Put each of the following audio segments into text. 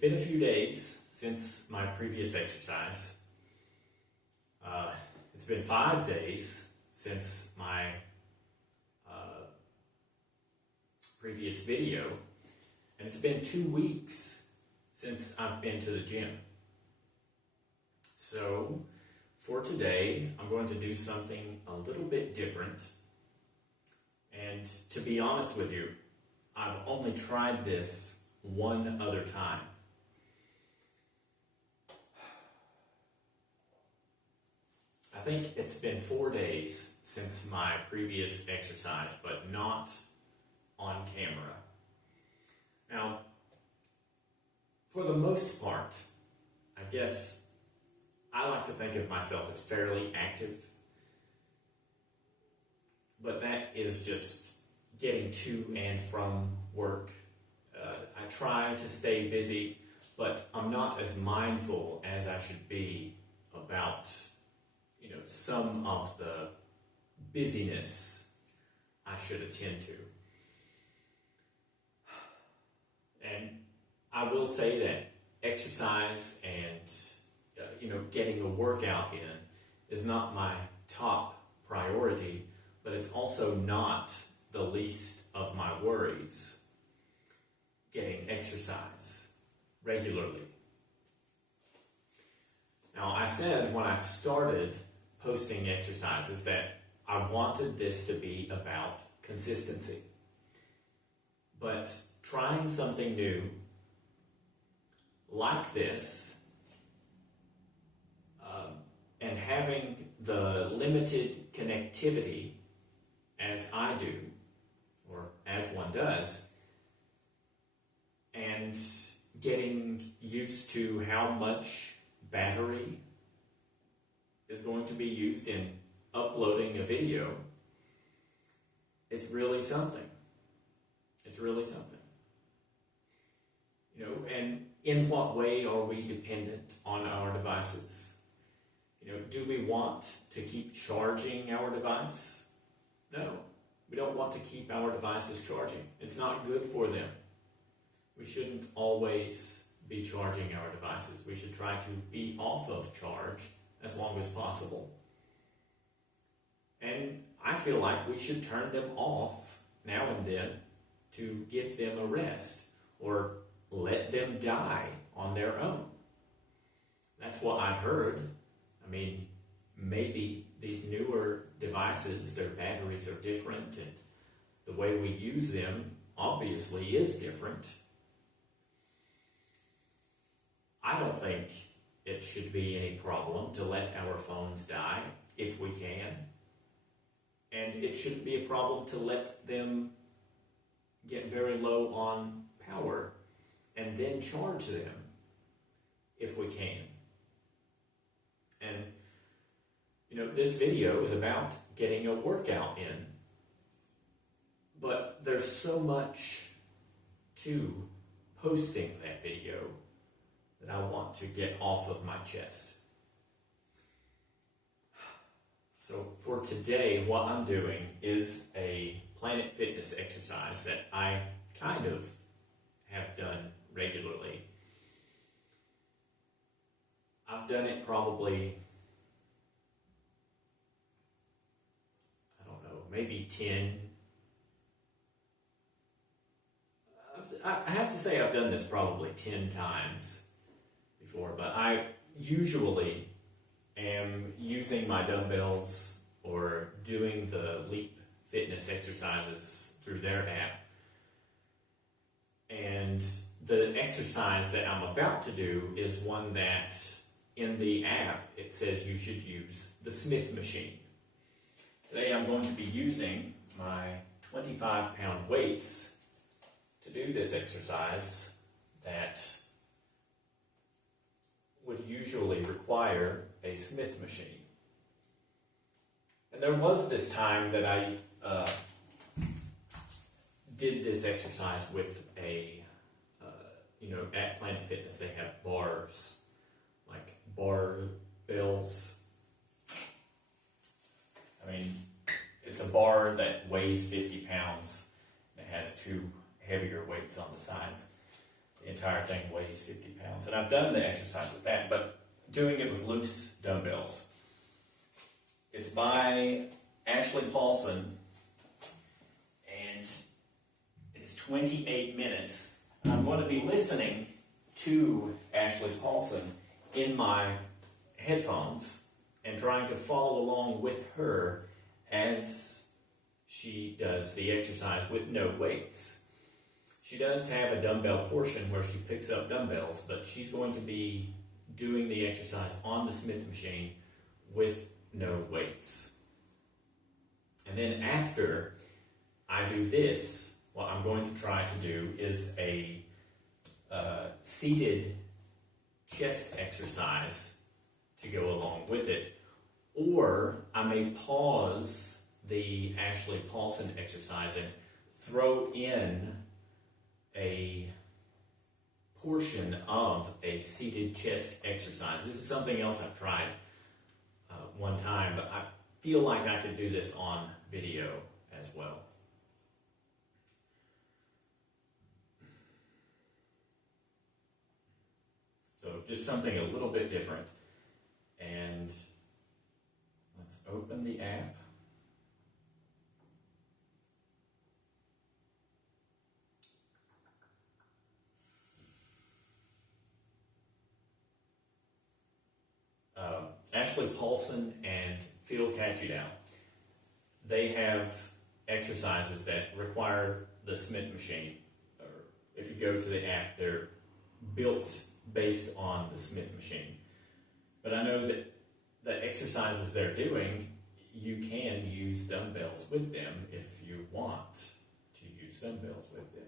been a few days since my previous exercise. It's been 5 days since my previous video, and it's been 2 weeks since I've been to the gym. So for today, I'm going to do something a little bit different. And to be honest with you, I've only tried this one other time. I think it's been 4 days since my previous exercise, but not on camera. Now, for the most part, I guess I like to think of myself as fairly active, but that is just getting to and from work. I try to stay busy, but I'm not as mindful as I should be about, some of the busyness I should attend to. And I will say that exercise and getting a workout in is not my top priority, but it's also not the least of my worries. Getting exercise regularly. Now, I said when I started posting exercises that I wanted this to be about consistency. But trying something new like this, and having the limited connectivity as I do, or as one does, and getting used to how much battery is going to be used in uploading a video, it's really something. It's really something. And in what way are we dependent on our devices? Do we want to keep charging our device? No, we don't want to keep our devices charging. It's not good for them. We shouldn't always be charging our devices. We should try to be off of charge as long as possible. And I feel like we should turn them off now and then to give them a rest, or let them die on their own. That's what I've heard. I mean, maybe these newer devices, their batteries are different, and the way we use them obviously is different. I don't think it should be any problem to let our phones die if we can. And it shouldn't be a problem to let them get very low on power and then charge them if we can. And, this video is about getting a workout in. But there's so much to posting that video that I want to get off of my chest. So for today, what I'm doing is a Planet Fitness exercise that I kind of have done regularly. I've done it probably, maybe 10. I have to say I've done this probably 10 times before, but I usually am using my dumbbells or doing the Leap Fitness exercises through their app. And the exercise that I'm about to do is one that in the app it says you should use the Smith machine. Today I'm going to be using my 25-pound weights to do this exercise that would usually require a Smith machine. And there was this time that I did this exercise with at Planet Fitness they have bars, like barbells. I mean, it's a bar that weighs 50 pounds. It has two heavier weights on the sides. The entire thing weighs 50 pounds. And I've done the exercise with that, but doing it with loose dumbbells. It's by Ashley Paulson, and it's 28 minutes. I'm going to be listening to Ashley Paulson in my headphones and trying to follow along with her as she does the exercise with no weights. She does have a dumbbell portion where she picks up dumbbells, but she's going to be doing the exercise on the Smith machine with no weights. And then after I do this, what I'm going to try to do is a seated chest exercise to go along with it. Or I may pause the Ashley Paulson exercise and throw in a portion of a seated chest exercise. This is something else I've tried one time, but I feel like I could do this on video as well. So just something a little bit different. And let's open the app. Ashley Paulson and Phil Cachudow, they have exercises that require the Smith machine. Or if you go to the app, they're built based on the Smith machine. But I know that the exercises they're doing, you can use dumbbells with them if you want to use dumbbells with them.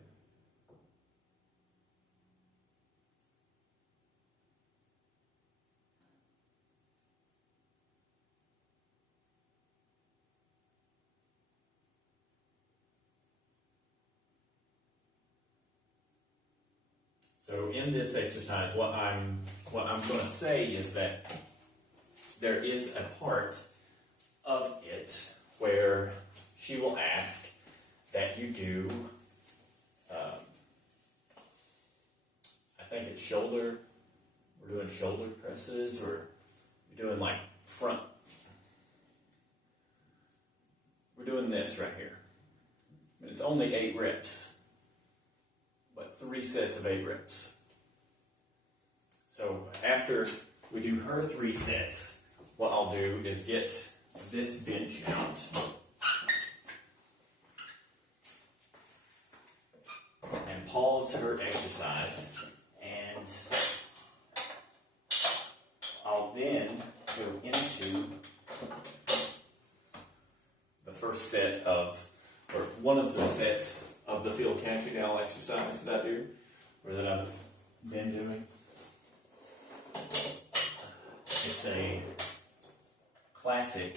So in this exercise, what I'm going to say is that there is a part of it where she will ask that you do, I think it's shoulder, we're doing shoulder presses, or we're doing like front, we're doing this right here. And it's only 8 reps. But 3 sets of 8 reps. So after we do her 3 sets, what I'll do is get this bench out. And pause her exercise. And I'll then go into the first set of, or one of the sets of the Phil Cachudow exercise that I do, or that I've been doing. It's a classic.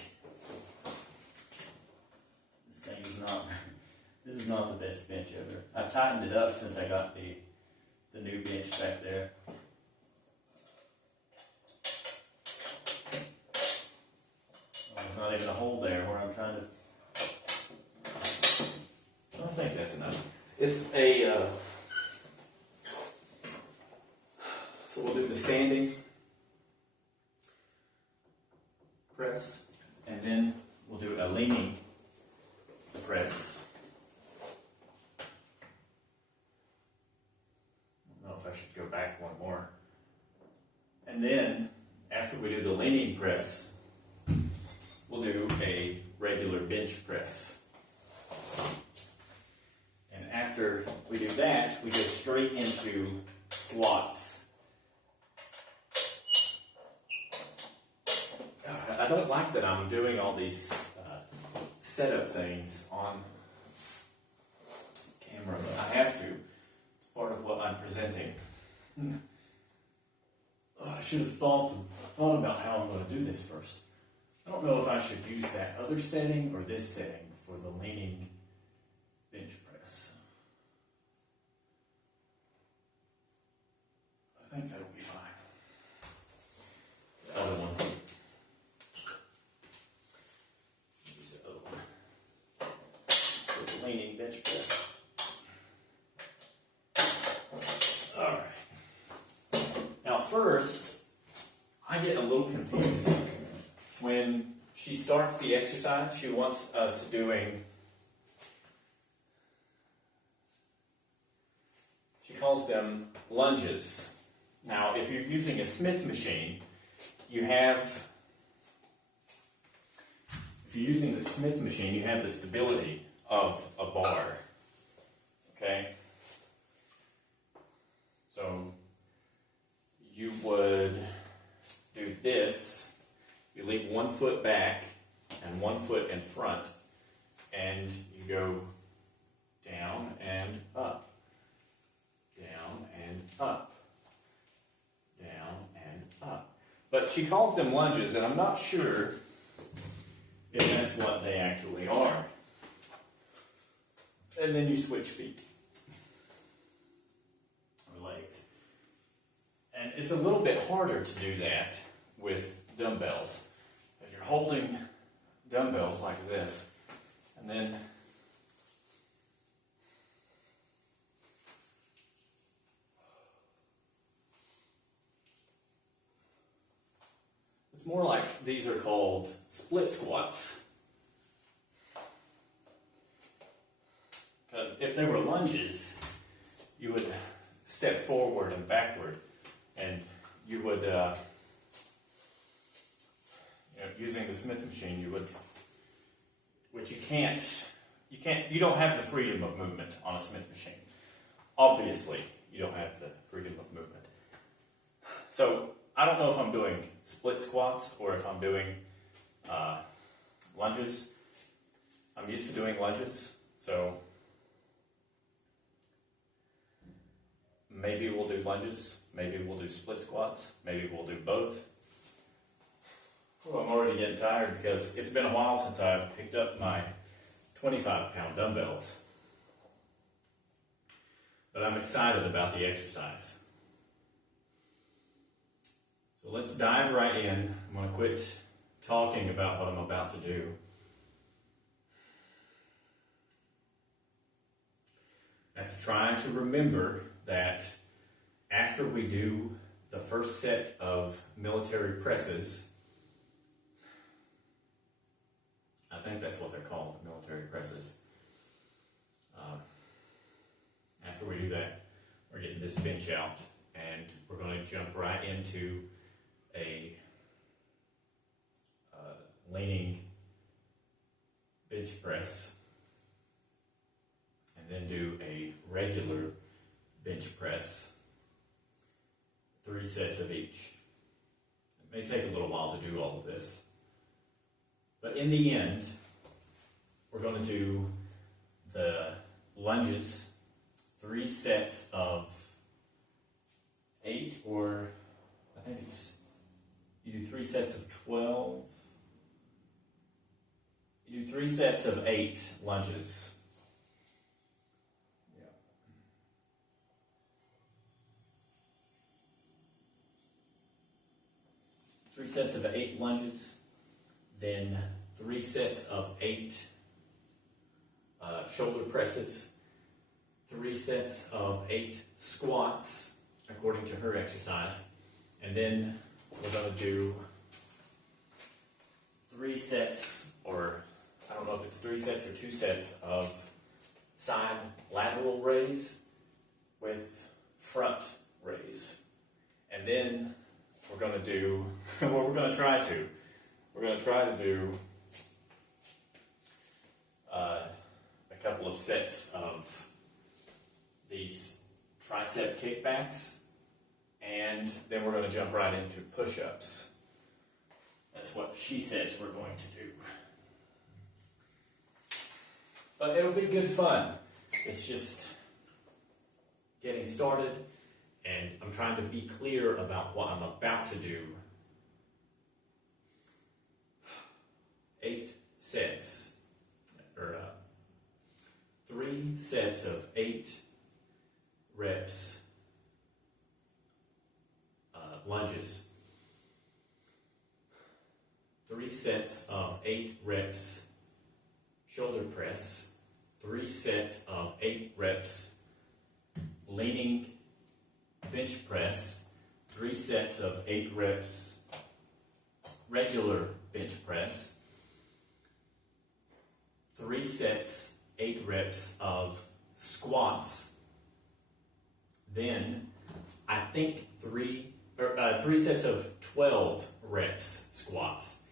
This is not the best bench ever. I've tightened it up since I got the new bench back there. There's not even a hole there where I'm trying to. I think that's enough. It's a, so we'll do the standing press, and then we'll do a leaning press. I don't know if I should go back one more. And then, after we do the leaning press, we'll do a regular bench press. After we do that, we go straight into squats. I don't like that I'm doing all these setup things on camera, but I have to. It's part of what I'm presenting. I should have thought about how I'm going to do this first. I don't know if I should use that other setting or this setting for the leaning bench press. I think that'll be fine. The other one. Use the other one. For the leaning bench press. first, I get a little confused. When she starts the exercise, she wants us doing, she calls them lunges. Now, if you're using a Smith machine, you have, if you're using the Smith machine, you have the stability of a bar, okay? So, you would do this, you leave one foot back and one foot in front, and you go down and up, down and up, down and up. But she calls them lunges, and I'm not sure if that's what they actually are. And then you switch feet or legs. And it's a little bit harder to do that with dumbbells, because you're holding dumbbells like this, and then it's more like these are called split squats. Because if they were lunges, you would step forward and backward, and you would, using the Smith machine, you would, which you don't have the freedom of movement on a Smith machine. Obviously, you don't have the freedom of movement. So, I don't know if I'm doing split squats or if I'm doing lunges. I'm used to doing lunges, so maybe we'll do lunges, maybe we'll do split squats, maybe we'll do both. Oh, I'm already getting tired because it's been a while since I've picked up my 25-pound dumbbells. But I'm excited about the exercise. So let's dive right in. I'm going to quit talking about what I'm about to do. I have to try to remember that after we do the first set of military presses, I think that's what they're called, military presses. After we do that, we're getting this bench out, and we're going to jump right into a leaning bench press, and then do a regular bench press, 3 sets of each. It may take a little while to do all of this, but in the end, we're going to do the lunges, 3 sets of 8, or I think it's, you do 3 sets of 12. You do 3 sets of 8 lunges. Yeah. 3 sets of 8 lunges, then 3 sets of 8 shoulder presses, 3 sets of 8 squats, according to her exercise, and then we're going to do 3 sets, or I don't know if it's 3 sets or 2 sets of side lateral raise with front raise. And then we're going to do, what we're going to try to do a couple of sets of these tricep kickbacks, and then we're going to jump right into push-ups. That's what she says we're going to do. But it'll be good fun. It's just getting started, and I'm trying to be clear about what I'm about to do. 8 sets, or 3 sets of 8 reps lunges. 3 sets of 8 reps shoulder press. 3 sets of 8 reps leaning bench press. 3 sets of 8 reps regular bench press, 3 sets, 8 reps of squats, then I think 3 sets of 12 reps squats,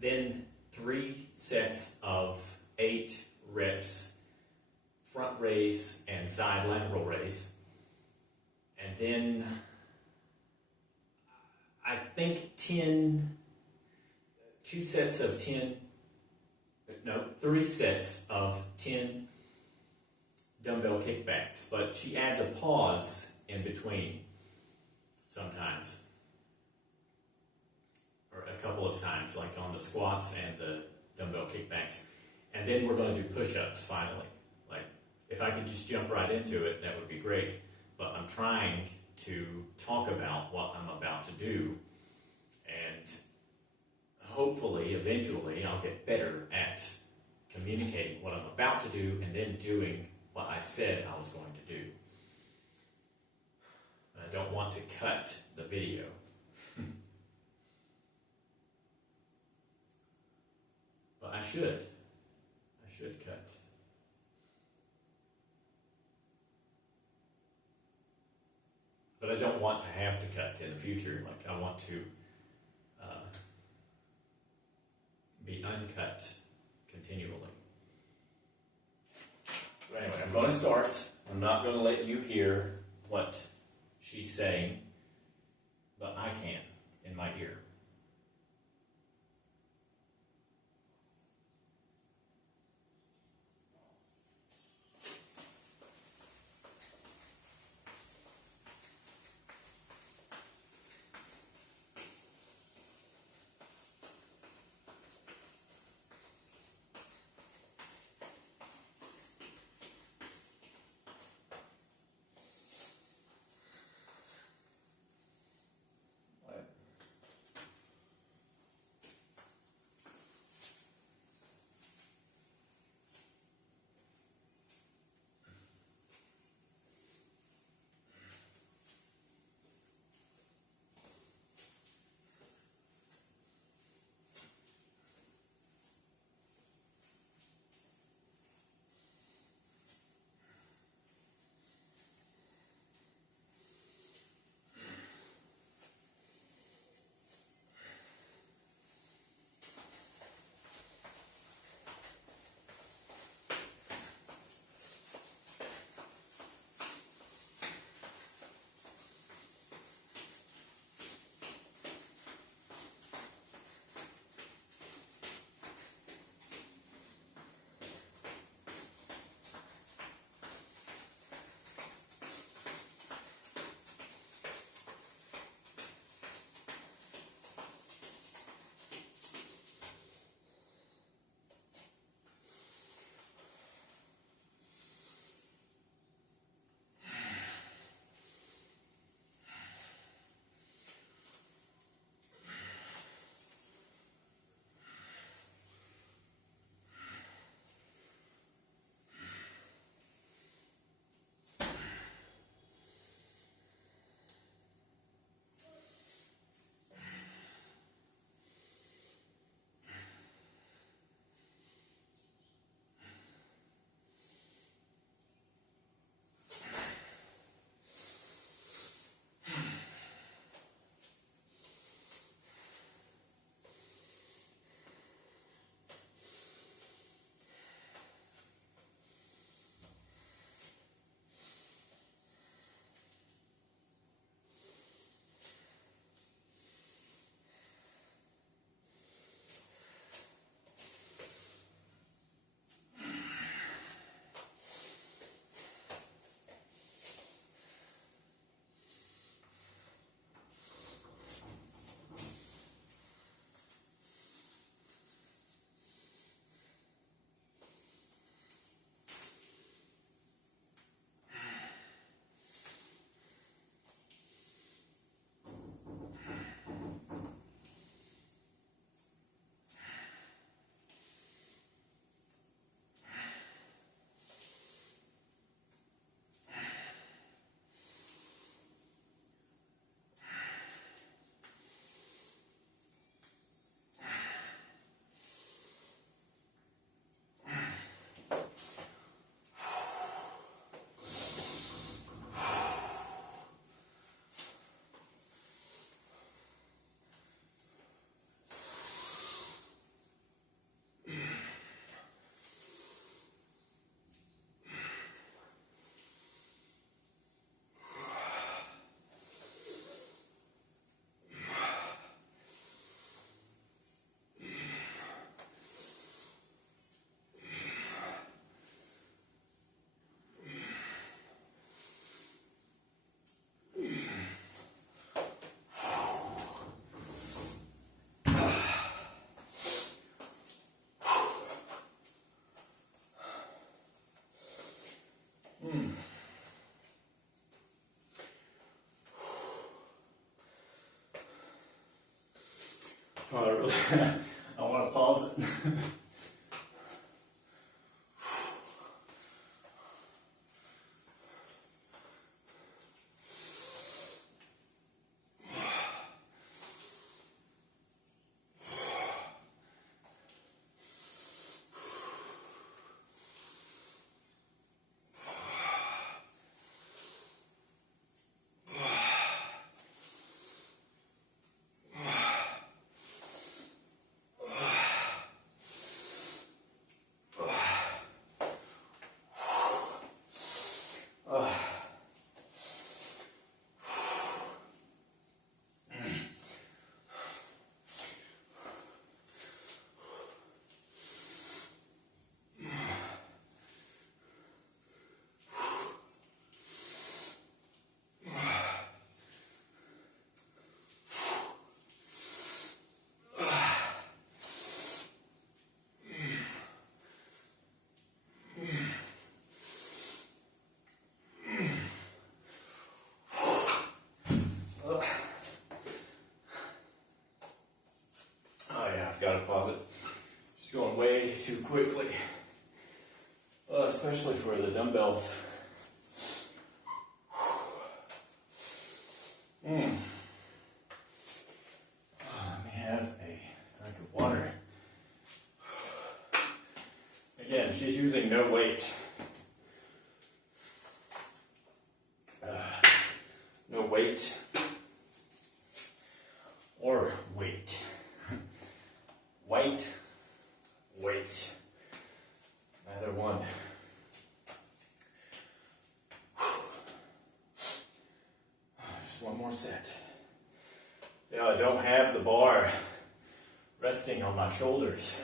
then 3 sets of 8 reps front raise and side lateral raise, and then I think 3 sets of 10 dumbbell kickbacks, but she adds a pause in between sometimes, or a couple of times, like on the squats and the dumbbell kickbacks. And then we're going to do push-ups finally. Like, if I could just jump right into it, that would be great. But I'm trying to talk about what I'm about to do, and hopefully, eventually, I'll get better at communicating what I'm about to do and then doing what I said I was going to do. I don't want to cut the video. But I should. I should cut. But I don't want to have to cut in the future. Like, I want to be uncut continually. So anyway, I'm going to start. I'm not going to let you hear what she's saying, but I can in my ear. I want to pause it. Got to pause it. Just going way too quickly, especially for the dumbbells. Let me have a drink of water. Again, she's using no weight. No weight or weight. Weight, weight, either one. Just one more set. Yeah, I don't have the bar resting on my shoulders.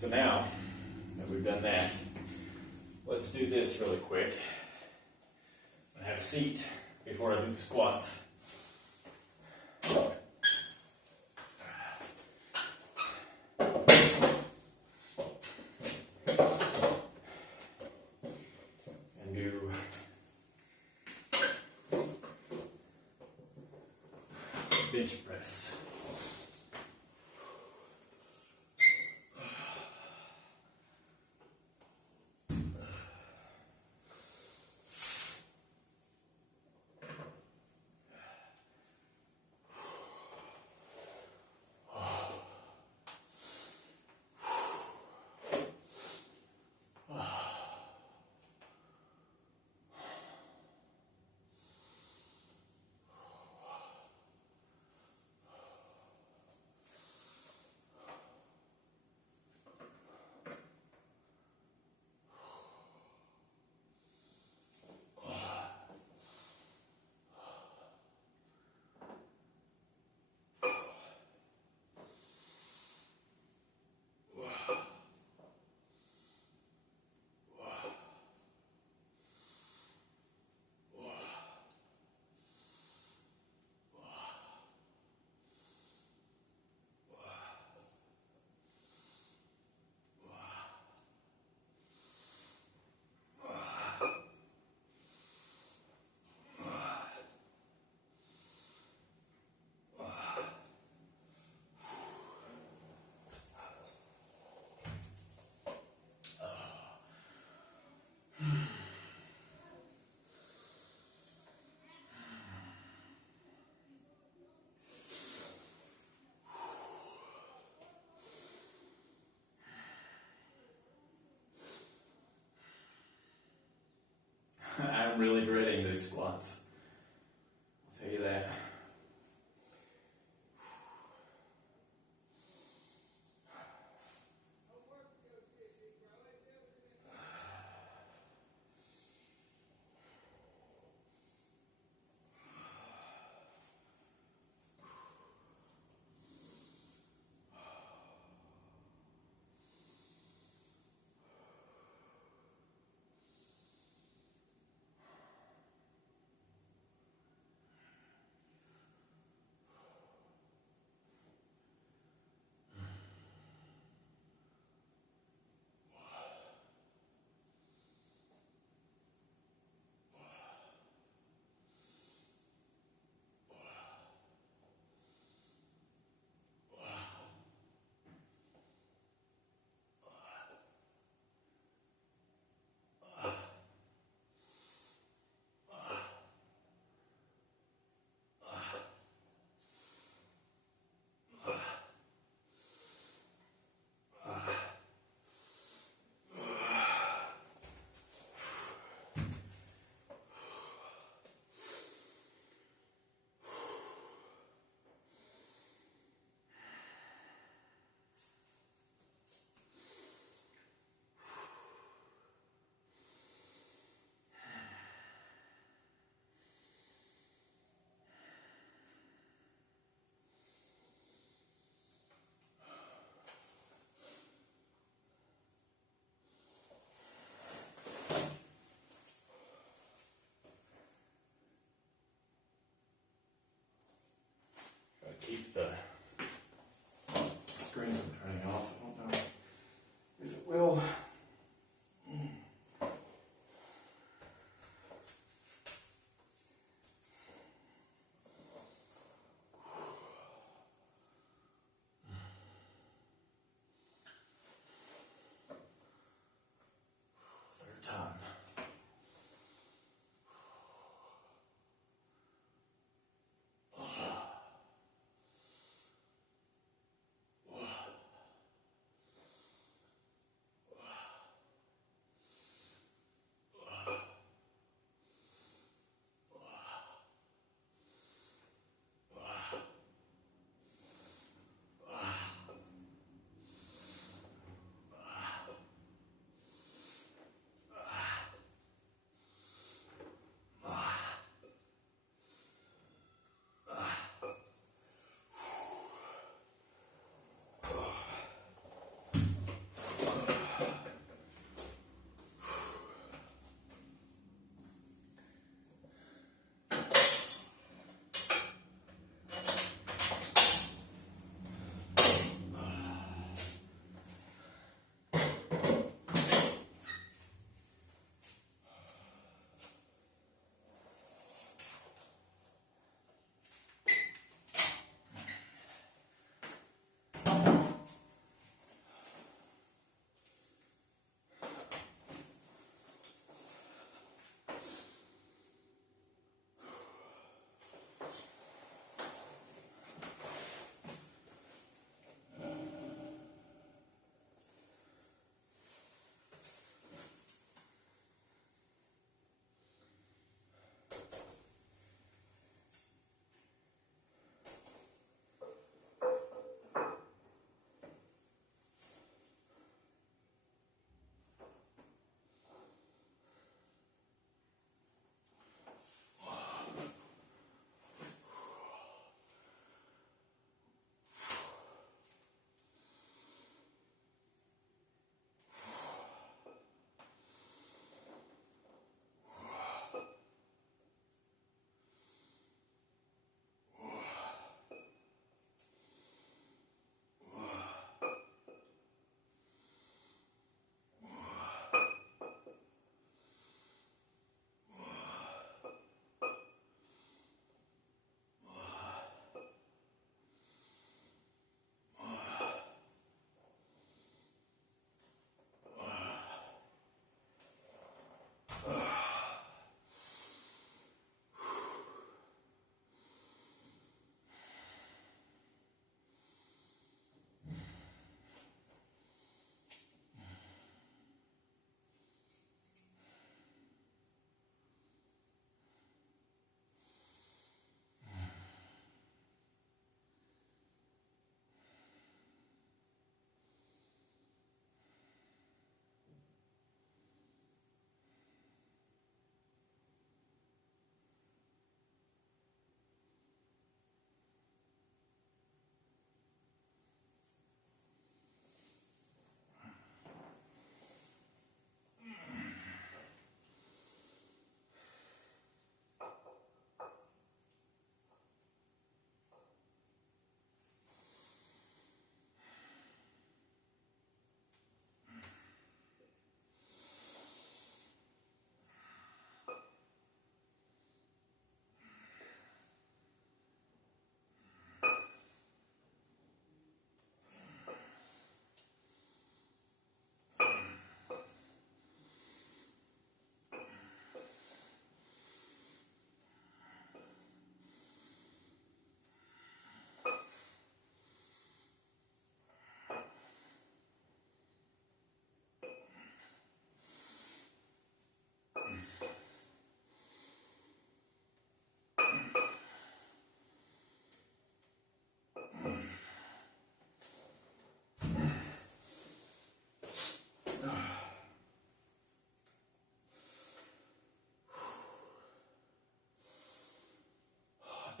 So now that we've done that, let's do this really quick. I'm gonna have a seat before I do the squats. And do bench press. I'm really dreading those squats. I'll tell you that.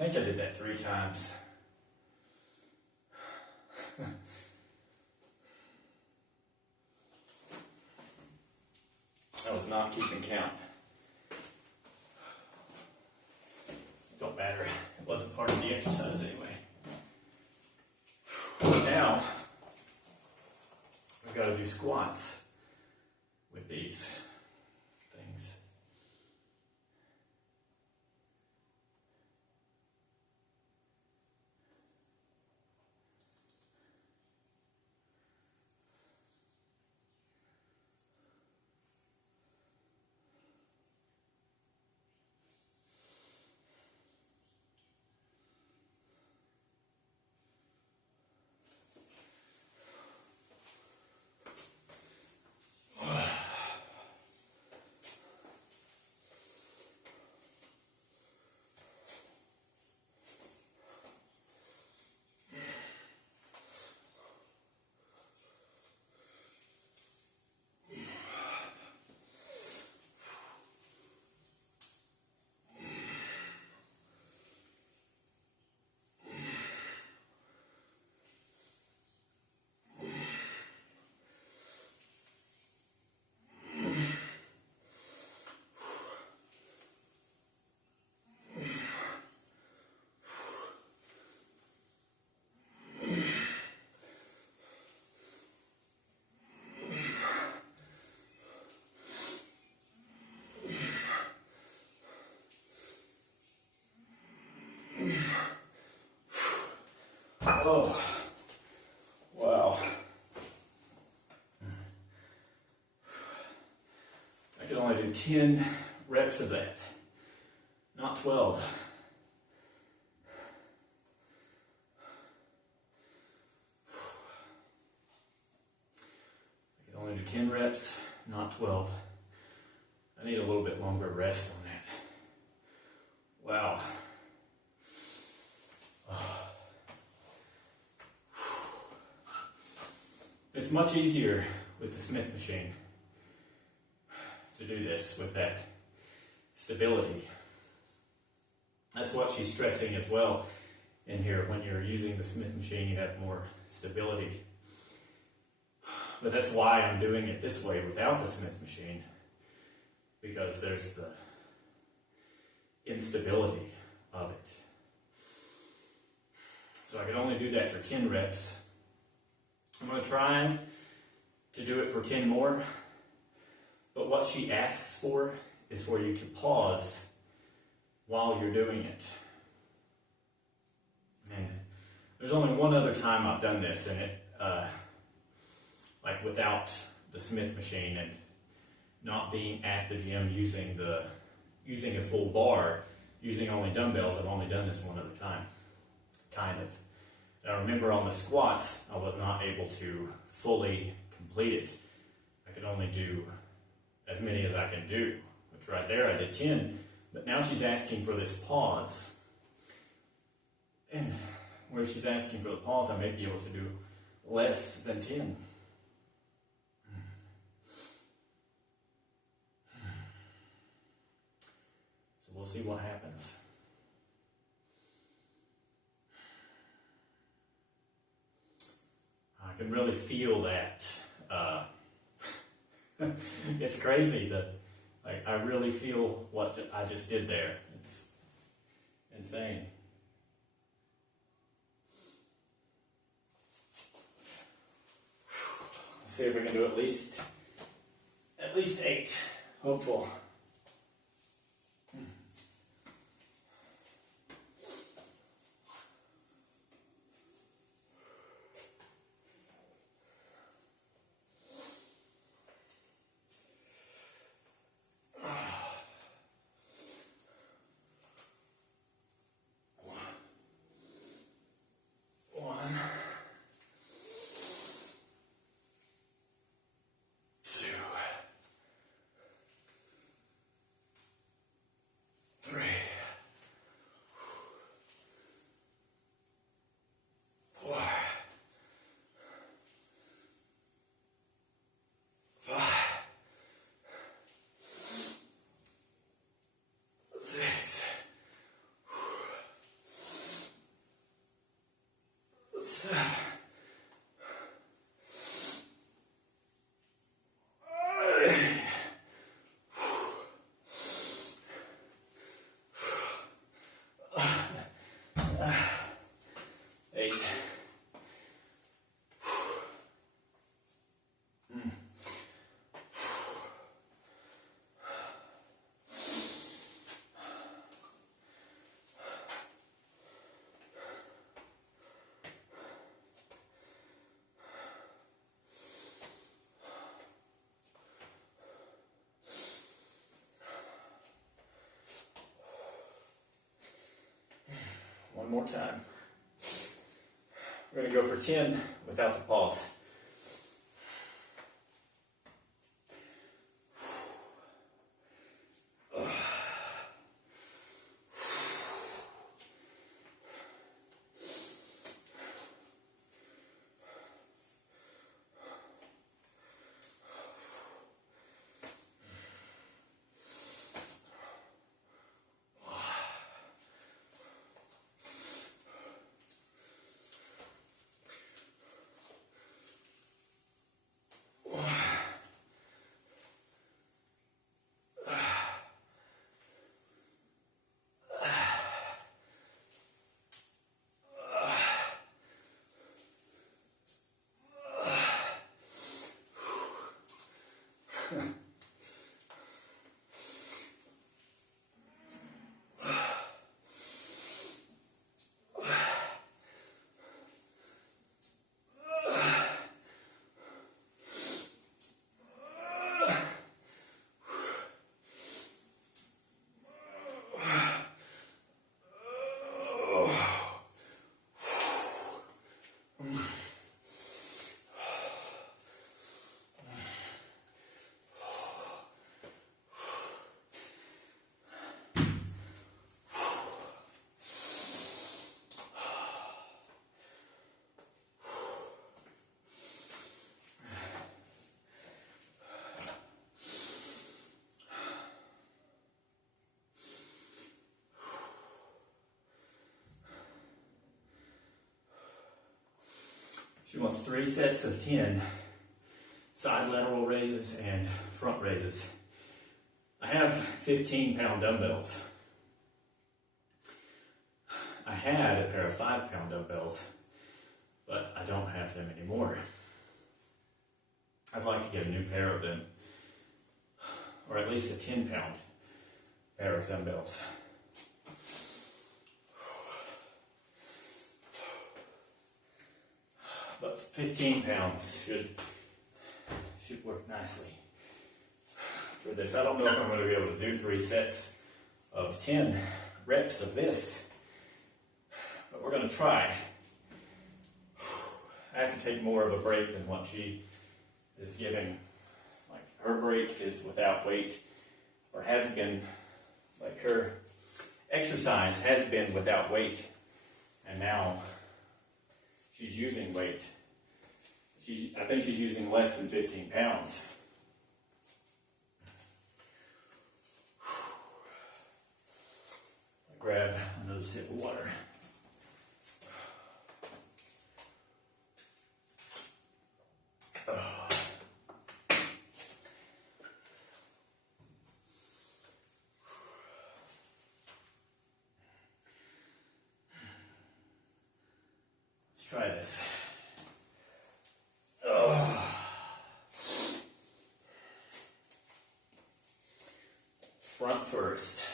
think I did that 3 times. I was not keeping count. Don't matter. It wasn't part of the exercise anyway. Now, we've got to do squats with these things. Oh, wow. I can only do 10 reps of that, not 12. I can only do 10 reps, not 12. I need a little bit longer rest on that. Wow. It's much easier with the Smith machine to do this with that stability. That's what she's stressing as well in here. When you're using the Smith machine, you have more stability. But that's why I'm doing it this way without the Smith machine, because there's the instability of it. So I can only do that for 10 reps. I'm going to try to do it for 10 more, but what she asks for is for you to pause while you're doing it. And there's only one other time I've done this, and it, like without the Smith machine and not being at the gym using a full bar, using only dumbbells. I've only done this one other time, kind of. And I remember on the squats, I was not able to fully complete it. I could only do as many as I can do, which right there I did 10. But now she's asking for this pause. And where she's asking for the pause, I may be able to do less than 10. So we'll see what happens. I can really feel that. It's crazy that, like, I really feel what I just did there. It's insane. Let's see if we can do at least 8. Hopeful. One more time. We're going to go for 10 without the pause. She wants 3 sets of 10 side lateral raises and front raises. I have 15-pound dumbbells. I had a pair of 5-pound dumbbells, but I don't have them anymore. I'd like to get a new pair of them, or at least a 10-pound pair of dumbbells. But 15 pounds should work nicely for this. I don't know if I'm going to be able to do 3 sets of 10 reps of this, but we're going to try. I have to take more of a break than what she is giving. Like, her break is without weight, or has been, like, her exercise has been without weight, and now she's using weight. I think she's using less than 15 pounds. I grab another sip of water. Let's try this. Front first.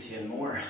10 more.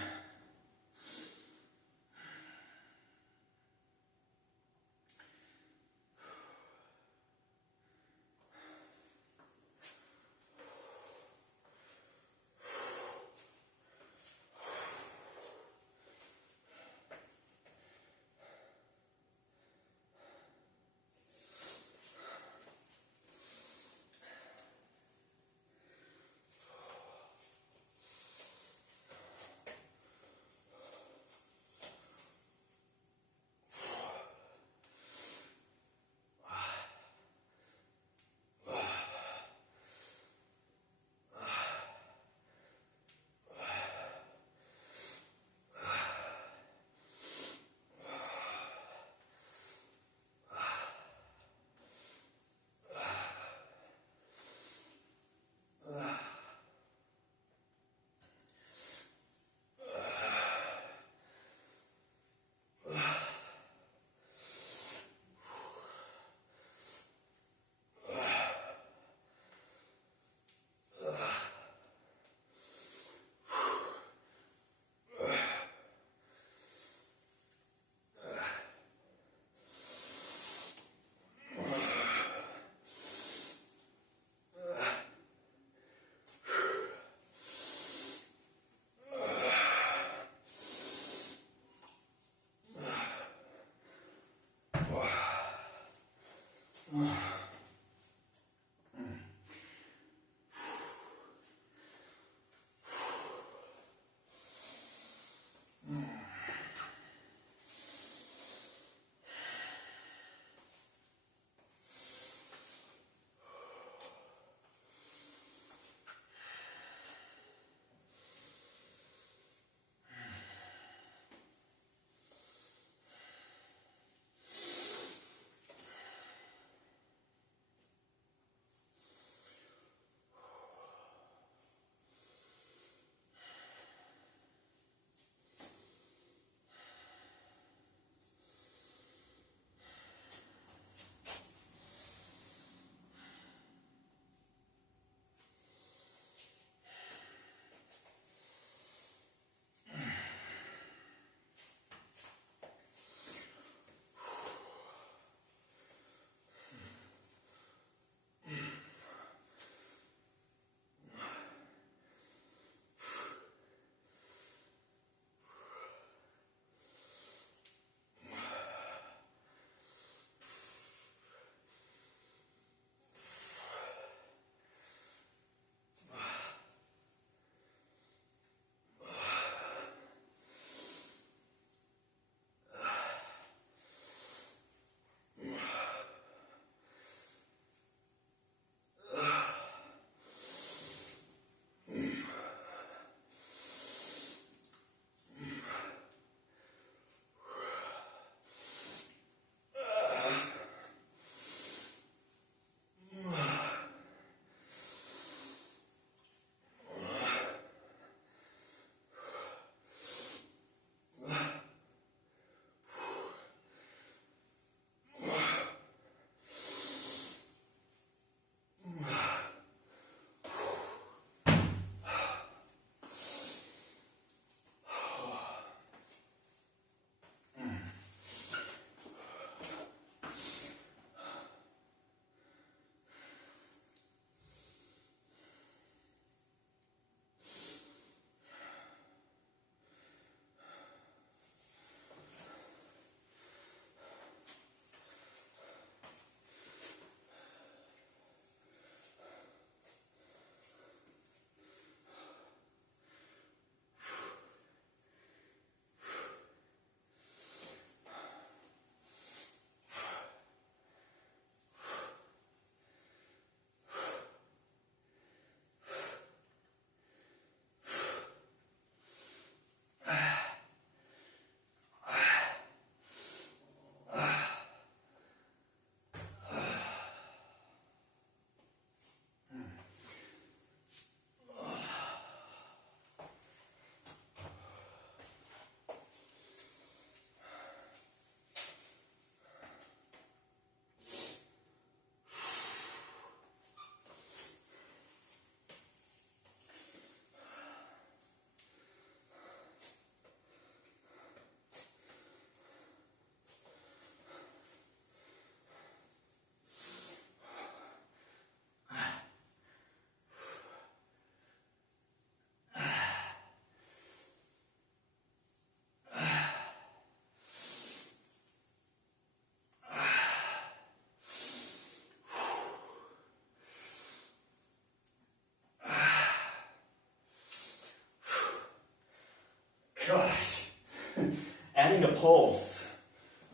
adding a pulse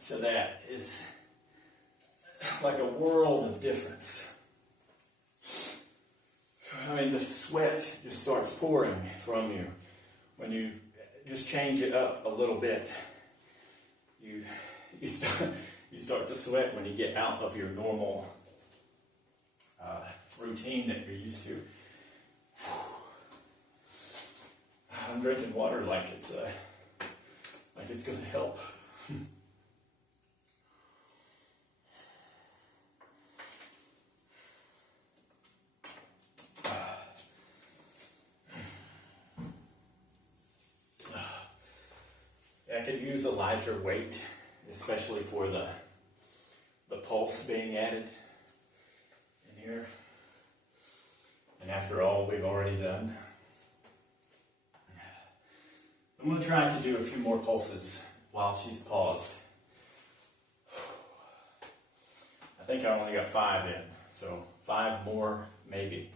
to that is like a world of difference. I mean, the sweat just starts pouring from you when you just change it up a little bit. You start to sweat when you get out of your normal routine that you're used to. I'm drinking water like it's going to help. I could use a lighter weight, especially for the pulse being added in here. And after all we've already done, I'm going to try to do a few more pulses while she's paused. I think I only got 5 in, so 5 more maybe.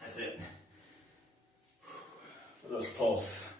That's it for those pulse.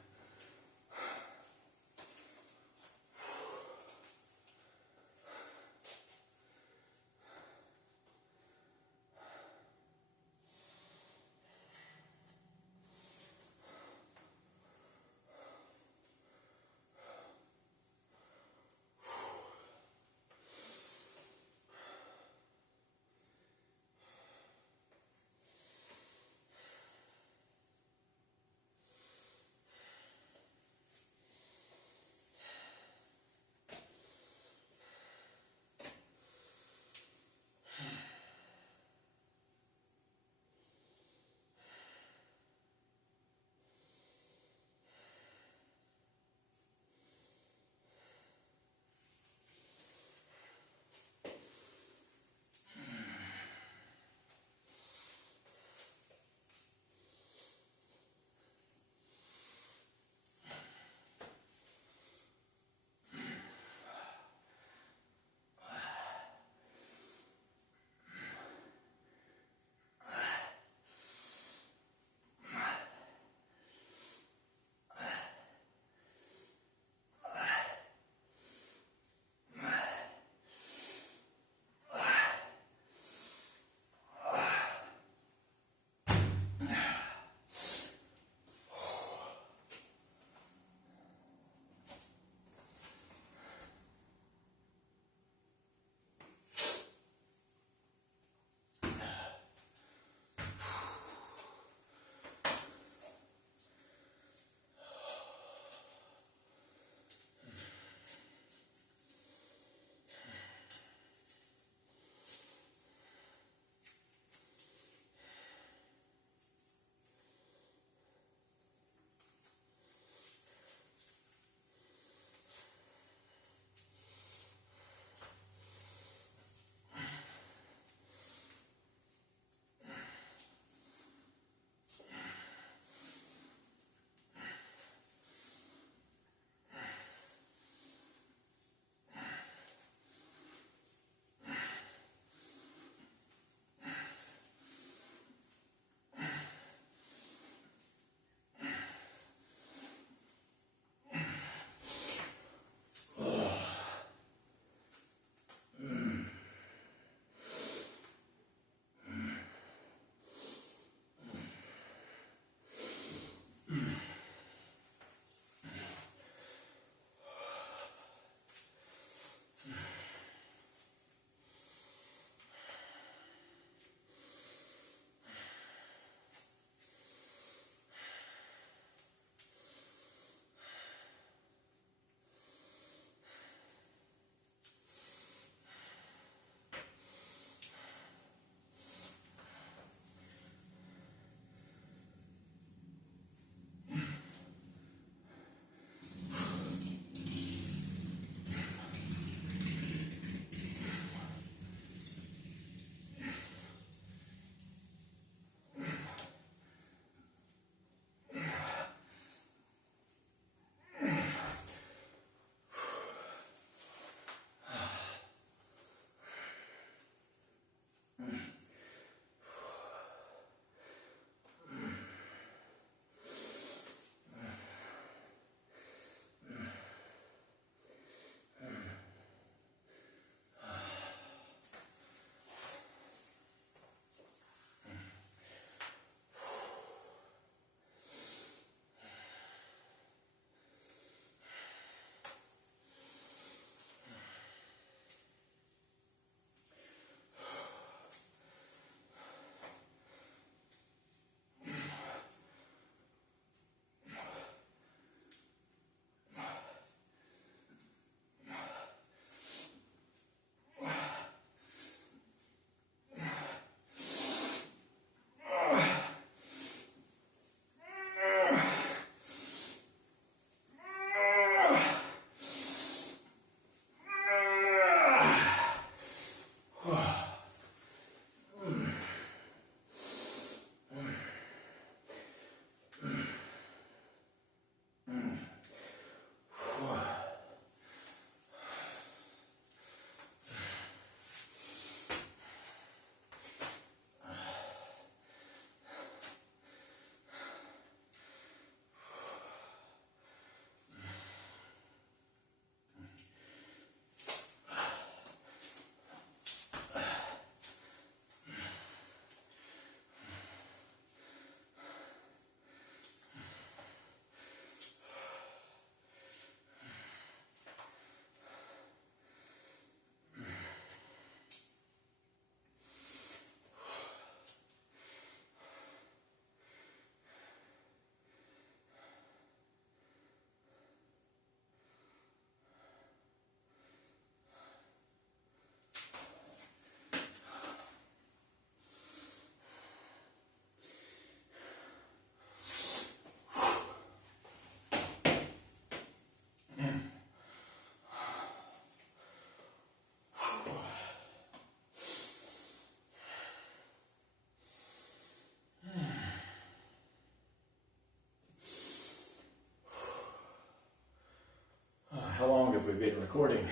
recording.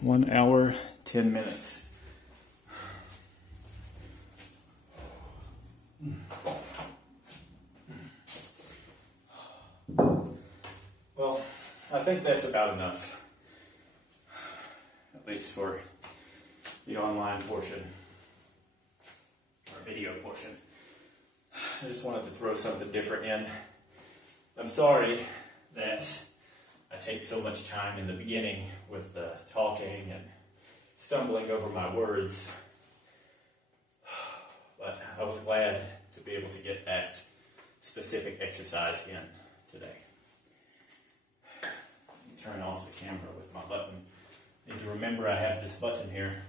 One hour, 10 minutes. Well, I think that's about enough, at least for the online portion, or video portion. I just wanted to throw something different in. I'm sorry that I take so much time in the beginning with talking and stumbling over my words, but I was glad to be able to get that specific exercise in today. Turn off the camera with my button. I need to remember I have this button here